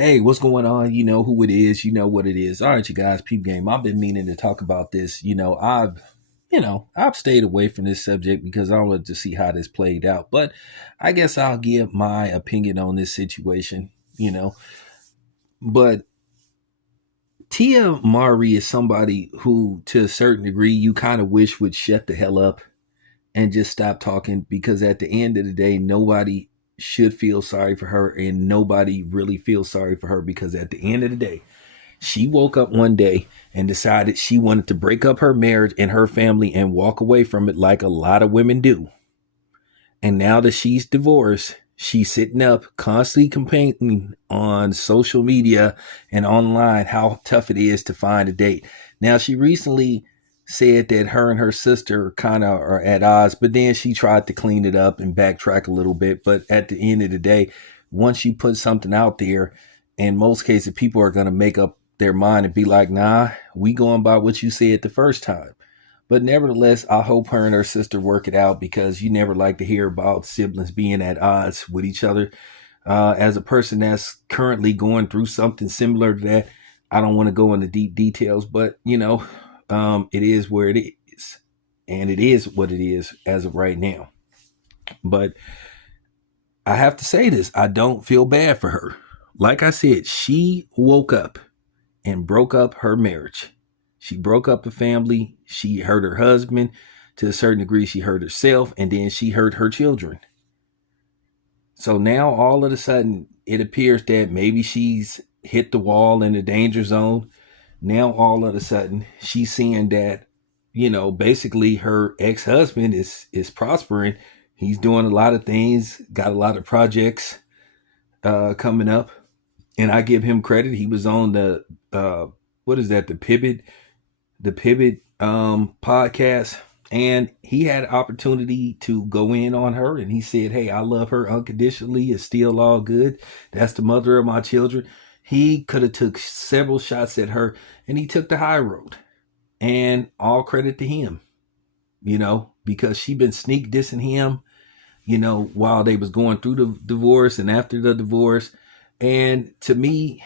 Hey, what's going on? You know who it is. You know what it is. All right, you guys, peep game. I've been meaning to talk about this. I've stayed away from this subject because I wanted to see how this played out. But I guess I'll give my opinion on this situation. But Tia Mari is somebody who, to a certain degree, you kind of wish would shut the hell up and just stop talking because at the end of the day, nobody should feel sorry for her and nobody really feels sorry for her because at the end of the day, she woke up one day and decided she wanted to break up her marriage and her family and walk away from it like a lot of women do. And now that she's divorced, she's sitting up constantly complaining on social media and online how tough it is to find a date. Now, she recently said that her and her sister kind of are at odds, but then she tried to clean it up and backtrack a little bit. But at the end of the day, once you put something out there, in most cases, people are going to make up their mind and be like, nah, we going by what you said the first time. But nevertheless, I hope her and her sister work it out because you never like to hear about siblings being at odds with each other. As a person that's currently going through something similar to that, I don't want to go into deep details, but it is where it is. And it is what it is as of right now. But I have to say this, I don't feel bad for her. Like I said, she woke up and broke up her marriage. She broke up the family. She hurt her husband. To a certain degree, she hurt herself, and then she hurt her children. So now all of a sudden, it appears that maybe she's hit the wall in the danger zone. Now all of a sudden, she's seeing that, basically her ex-husband is prospering. He's doing a lot of things, got a lot of projects coming up. And I give him credit. He was on the what is that? The Pivot podcast, and he had opportunity to go in on her, and he said, "Hey, I love her unconditionally. It's still all good. That's the mother of my children." He could have took several shots at her, and he took the high road. And all credit to him, because she been sneak dissing him, while they was going through the divorce and after the divorce. And to me,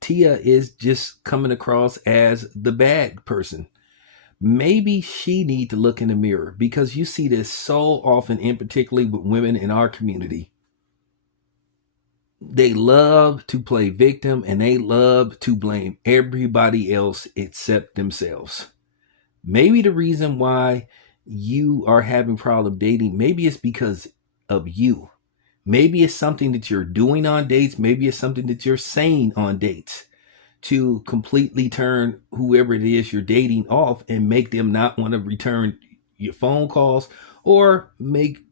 Tia is just coming across as the bad person. Maybe she need to look in the mirror because you see this so often, in particularly with women in our community. They love to play victim and they love to blame everybody else except themselves. Maybe the reason why you are having problem dating, maybe it's because of you. Maybe it's something that you're doing on dates. Maybe it's something that you're saying on dates to completely turn whoever it is you're dating off and make them not want to return your phone calls or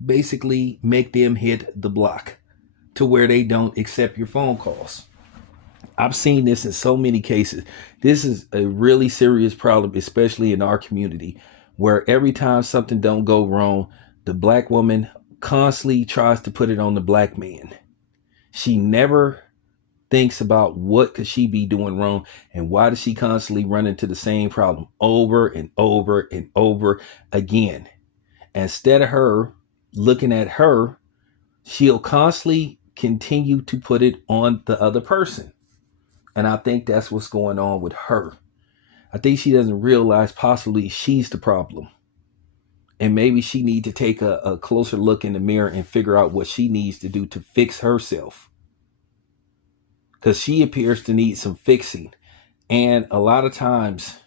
basically make them hit the block to where they don't accept your phone calls. I've seen this in so many cases. This is a really serious problem, especially in our community, where every time something don't go wrong, the black woman constantly tries to put it on the black man. She never thinks about what could she be doing wrong and why does she constantly run into the same problem over and over and over again. Instead of her looking at her, she'll constantly continue to put it on the other person. And I think that's what's going on with her. I think she doesn't realize possibly she's the problem. And maybe she needs to take a closer look in the mirror and figure out what she needs to do to fix herself. Because she appears to need some fixing. And a lot of times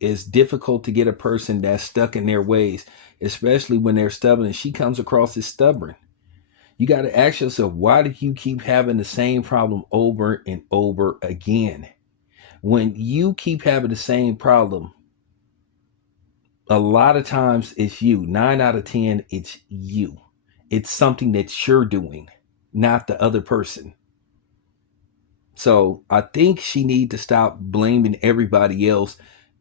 it's difficult to get a person that's stuck in their ways, especially when they're stubborn. And she comes across as stubborn. You got to ask yourself, why do you keep having the same problem over and over again? When you keep having the same problem, a lot of times it's you. 9 out of 10, it's you. It's something that you're doing, not the other person. So I think she needs to stop blaming everybody else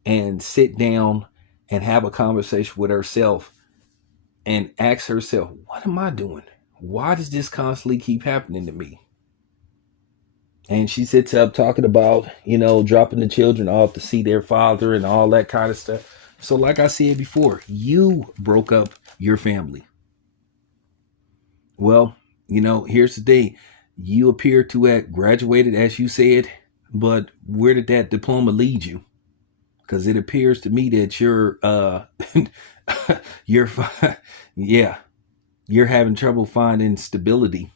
and sit down and have a conversation with herself and ask herself, what am I doing? Why does this constantly keep happening to me? And she sits up talking about, dropping the children off to see their father and all that kind of stuff. So like I said before, you broke up your family. Well, here's the thing. You appear to have graduated, as you said, but where did that diploma lead you? Because it appears to me that you're yeah, you're having trouble finding stability.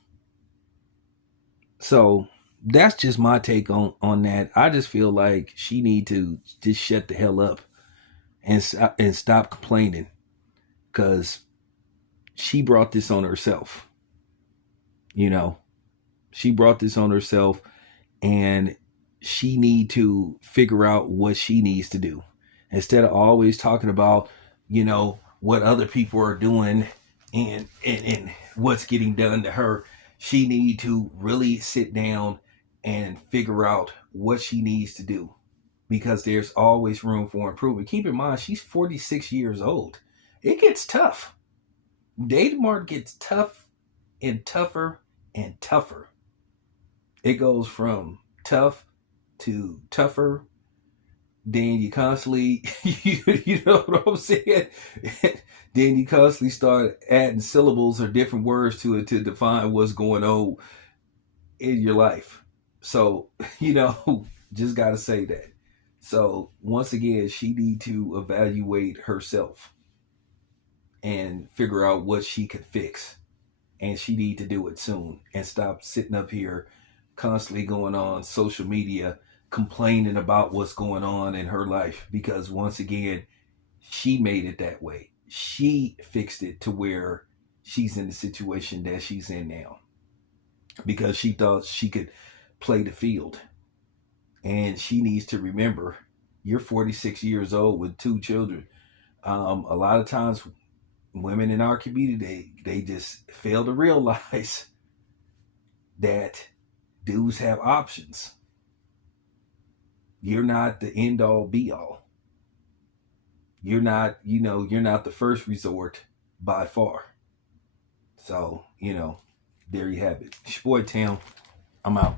So that's just my take on that. I just feel like she need to just shut the hell up and stop complaining, because she brought this on herself. You know, she brought this on herself, and she need to figure out what she needs to do instead of always talking about, what other people are doing and what's getting done to her. She need to really sit down and figure out what she needs to do, because there's always room for improvement. Keep in mind, she's 46 years old. It gets tough. Dating market gets tough and tougher and tougher. It goes from tough to tougher. Then you constantly, you know what I'm saying? Then you constantly start adding syllables or different words to it to define what's going on in your life. So, just got to say that. So, once again, she need to evaluate herself and figure out what she could fix. And she need to do it soon and stop sitting up here constantly going on social media complaining about what's going on in her life, because once again, she made it that way. She fixed it to where she's in the situation that she's in now because she thought she could play the field. And she needs to remember, you're 46 years old with two children. A lot of times women in our community, they just fail to realize that dudes have options. You're not the end all be all. You're not, you're not the first resort by far. So, there you have it. It's your boy Tam. I'm out.